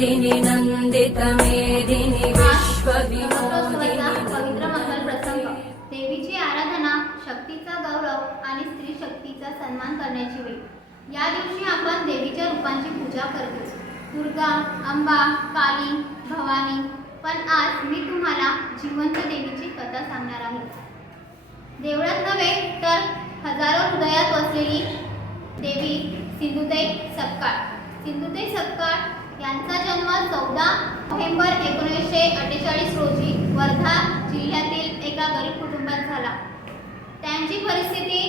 विनोदिनि नन्दितमेदिनि विश्वविनोदिनि पवित्र मंगल प्रसंग देवीची आराधना शक्तीचा गौरव आणि स्त्री शक्तीचा सन्मान करण्याची वेळ. या दिवशी आपण देवीच्या रूपांची पूजा करतो. दुर्गा अंबा काली भवानी. पण आज मी तुम्हाला जिवंत देवीची कथा सांगणार आहे. देवळात नव्हे तर हजारो हृदयात वसलेली देवी सिंधुताई सपकाळ. सिंधुताई सपकाळ यांचा जन्म चौदा नोव्हेंबर एकोणीसशे अठ्ठेचाळीस रोजी वर्धा जिल्ह्यातील एका गरीब कुटुंबात झाला. त्यांची परिस्थिती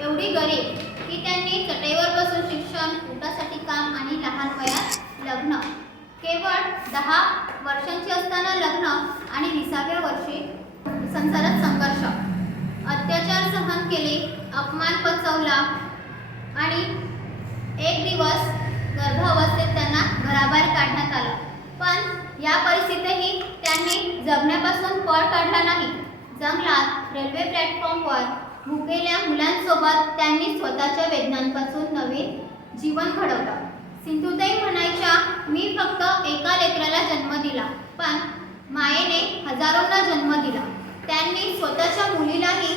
एवढी गरीब की त्यांनी चटईवर बसून शिक्षण पोटासाठी काम आणि लहान वयात लग्न. केवळ दहा वर्षांची असताना लग्न आणि विसाव्या वर्षी संसारात संघर्ष. अत्याचार सहन केले अपमान पचवला आणि एक दिवस त्यांनी पळ काढला नाही. जंगलात रेल्वे प्लॅटफॉर्मवर भुकेल्या मुलांसोबत त्यांनी स्वतःच्या वेदनांपासून नवीन जीवन घडवलं. सिंधुताई म्हणायच्या मी फक्त एका लेकराला जन्म दिला पण मायेने हजारोंना जन्म दिला. त्यांनी स्वतःच्या मुलीलाही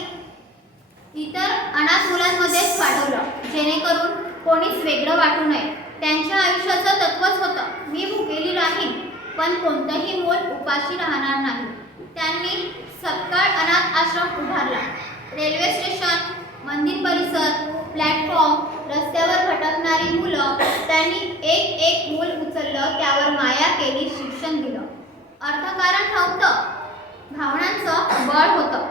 इतर अनाथ मुलांमध्येच वाढवलं जेणेकरून कोणीच वेगळं वाटू नये. त्यांच्या आयुष्याचं तत्वच होतं मी भुकेली राहीन पण कोणतंही मूल उपाशी राहणार नाही. सपकाळ अनाथ आश्रम उभारला. रेल्वे स्टेशन मंदिर परिसर प्लॅटफॉर्म रस्त्यावर भटकणारी मुलं त्यांनी एक एक मूल उचललं त्यावर माया केली शिक्षण दिलं. अर्थकारण नव्हतं. भावनांचं बळ होतं.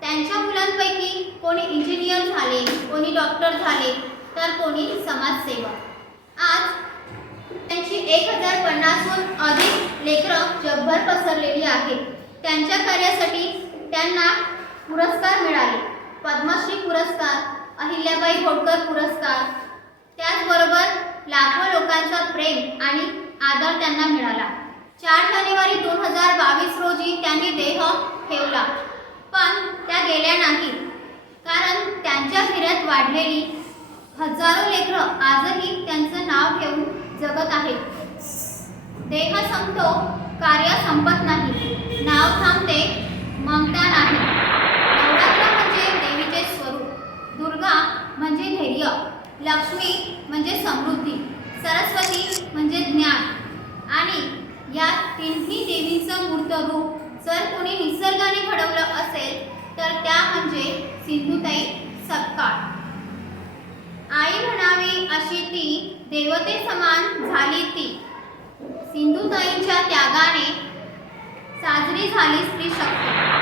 त्यांच्या मुलांपैकी कोणी इंजिनियर झाले कोणी डॉक्टर झाले तर कोणी समाजसेवक. आज त्यांची एक हजार पन्नासहून अधिक लेकरं जगभर पसरलेली आहेत. त्यांच्या कार्यासाठी त्यांना पुरस्कार मिळाले. पद्मश्री पुरस्कार अहिल्याबाई होळकर पुरस्कार. त्याचबरोबर लाखो लोकांचा प्रेम आणि आदर त्यांना मिळाला. चार जानेवारी दोन हजार बावीस रोजी त्यांनी देह ठेवला. पण त्या गेल्या नाहीत कारण त्यांच्या फिर्यात वाढलेली हजारो लेकरं आजही त्यांचं नाव ठेवून जगत आहेत. देह संपतो कार्य संपत नाही. नाव थांबते ममता नाही नवरात्र म्हणजे देवीचे स्वरूप. दुर्गा म्हणजे धैर्य. लक्ष्मी म्हणजे समृद्धी. सरस्वती म्हणजे ज्ञान. आणि या तिन्ही देवींचं मूर्त रूप जर कोणी निसर्गाने घडवलं असेल तर त्या म्हणजे सिंधुताई सपकाळ. आई म्हणावी अशी ती देवते समान झाली ती. सिंधुताईंच्या त्यागाने झालीस ती शक्ती